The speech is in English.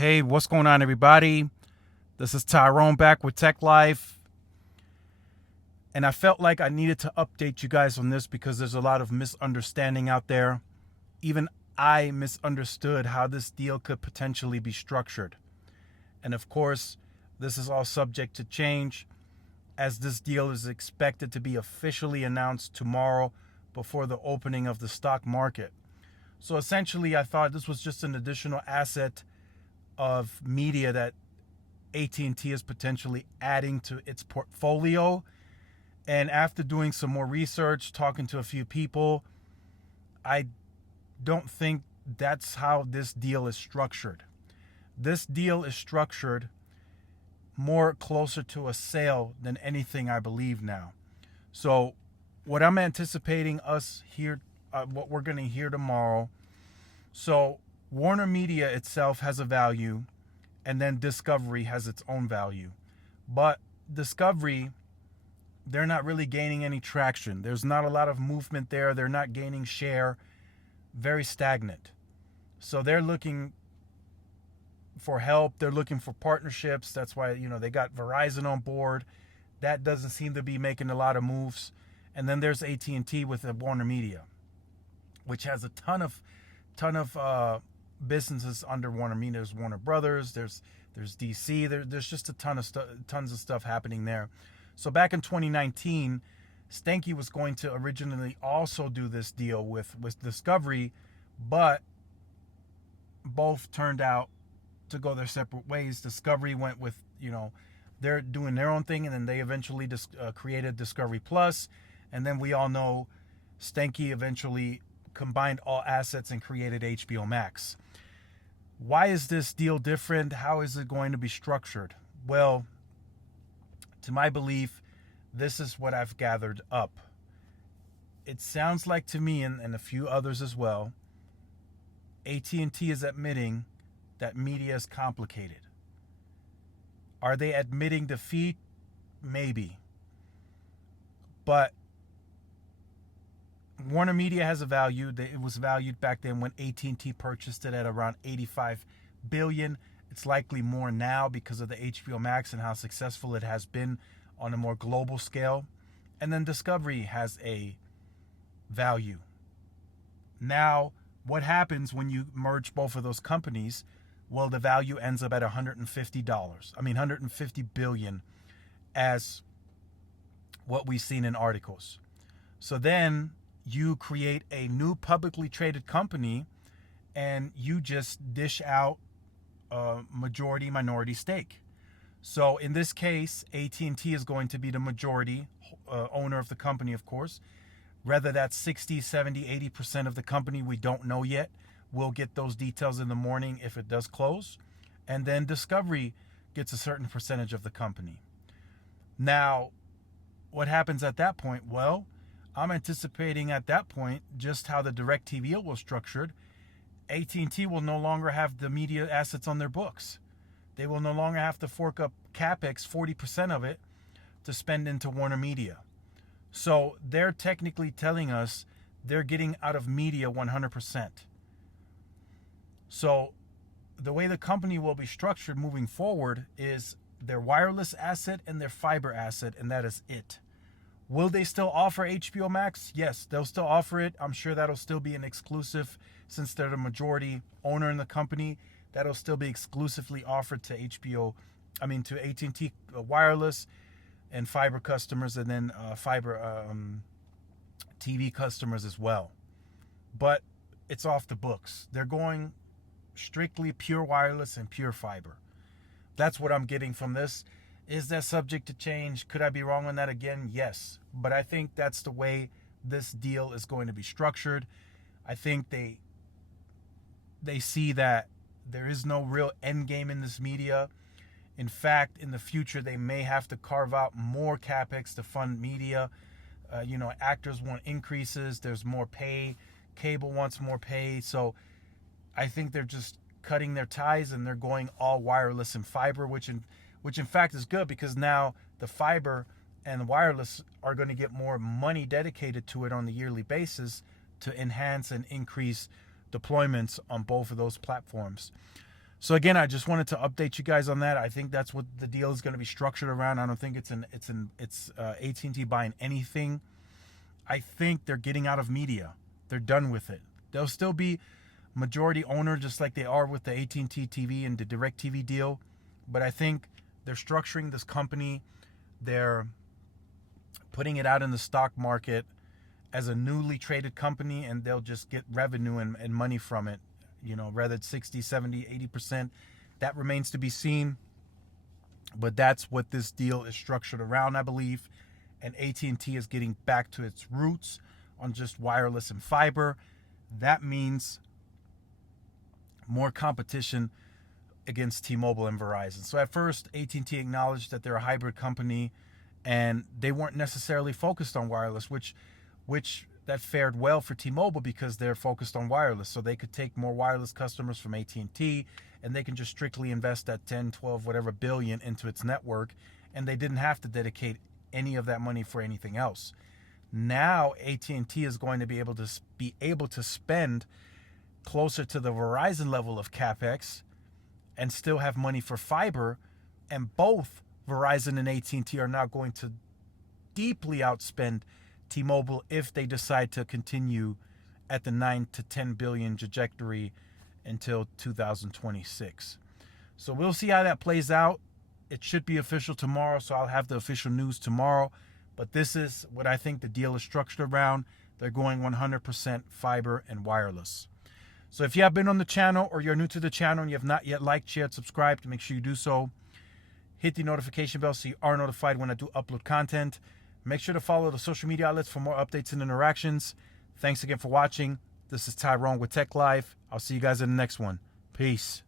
Hey, what's going on, everybody? This is Tyrone back with Tech Life. And I felt like I needed to update you guys on this because there's a lot of misunderstanding out there. Even I misunderstood how this deal could potentially be structured. And of course, this is all subject to change as this deal is expected to be officially announced tomorrow before the opening of the stock market. So essentially, I thought this was just an additional asset of media that AT&T is potentially adding to its portfolio. And after doing some more research, talking to a few people, I don't think that's how this deal is structured. This deal is structured more closer to a sale than anything, I believe now. So what I'm anticipating us here, what we're going to hear tomorrow. So Warner Media itself has a value, and then Discovery has its own value. But Discovery, they're not really gaining any traction. There's not a lot of movement there. They're not gaining share. Very stagnant. So they're looking for help. They're looking for partnerships. That's why, they got Verizon on board. That doesn't seem to be making a lot of moves. And then there's AT&T with the Warner Media, which has a ton of businesses under Warner Media. There's Warner Brothers. There's DC. There's just a tons of stuff happening there. So back in 2019, Stanky was going to originally also do this deal with Discovery, but both turned out to go their separate ways. Discovery went with, they're doing their own thing, and then they eventually created Discovery Plus, and then we all know Stanky eventually combined all assets and created HBO Max. Why is this deal different? How is it going to be structured? Well, to my belief, this is what I've gathered up. It sounds like to me, and a few others as well, AT&T is admitting that media is complicated. Are they admitting defeat? Maybe. But Warner Media has a value. It was valued back then when AT&T purchased it at around $85 billion. It's likely more now because of the HBO Max and how successful it has been on a more global scale. And then Discovery has a value. Now, what happens when you merge both of those companies? Well, the value ends up at $150 billion as what we've seen in articles. So then you create a new publicly traded company and you just dish out a majority minority stake. So in this case, AT&T is going to be the majority owner of the company, of course. Whether that's 60, 70, 80% of the company, we don't know yet. We'll get those details in the morning if it does close. And then Discovery gets a certain percentage of the company. Now, what happens at that point? Well, I'm anticipating at that point just how the DirecTV deal was structured. AT&T will no longer have the media assets on their books. They will no longer have to fork up CapEx, 40% of it, to spend into Warner Media. So they're technically telling us they're getting out of media 100%. So the way the company will be structured moving forward is their wireless asset and their fiber asset, and that is it. Will they still offer HBO Max? Yes, they'll still offer it. I'm sure that'll still be an exclusive since they're the majority owner in the company. That'll still be exclusively offered to to AT&T wireless and fiber customers, and then fiber TV customers as well. But it's off the books. They're going strictly pure wireless and pure fiber. That's what I'm getting from this. Is that subject to change? Could I be wrong on that again? Yes. But I think that's the way this deal is going to be structured. I think they see that there is no real end game in this media. In fact, in the future, they may have to carve out more CapEx to fund media. Actors want increases. There's more pay. Cable wants more pay. So I think they're just cutting their ties and they're going all wireless and fiber, which in fact is good because now the fiber and the wireless are going to get more money dedicated to it on a yearly basis to enhance and increase deployments on both of those platforms. So again, I just wanted to update you guys on that. I think that's what the deal is going to be structured around. I don't think it's AT&T buying anything. I think they're getting out of media. They're done with it. They'll still be majority owner just like they are with the AT&T TV and the DirecTV deal. But I think they're structuring this company. They're putting it out in the stock market as a newly traded company, and they'll just get revenue and money from it. You know, whether it's 60, 70, 80%, that remains to be seen. But that's what this deal is structured around, I believe. And AT&T is getting back to its roots on just wireless and fiber. That means more competition against T-Mobile and Verizon. So at first, AT&T acknowledged that they're a hybrid company and they weren't necessarily focused on wireless, which that fared well for T-Mobile because they're focused on wireless. So they could take more wireless customers from AT&T and they can just strictly invest that 10, 12, whatever billion into its network, and they didn't have to dedicate any of that money for anything else. Now AT&T is going to be able to spend closer to the Verizon level of CapEx and still have money for fiber, and both Verizon and AT&T are now going to deeply outspend T-Mobile if they decide to continue at the 9 to 10 billion trajectory until 2026. So we'll see how that plays out. It should be official tomorrow, so I'll have the official news tomorrow. But this is what I think the deal is structured around. They're going 100% fiber and wireless. So if you have been on the channel or you're new to the channel and you have not yet liked, shared, subscribed, make sure you do so. Hit the notification bell so you are notified when I do upload content. Make sure to follow the social media outlets for more updates and interactions. Thanks again for watching. This is Tyrone with Tech Life. I'll see you guys in the next one. Peace.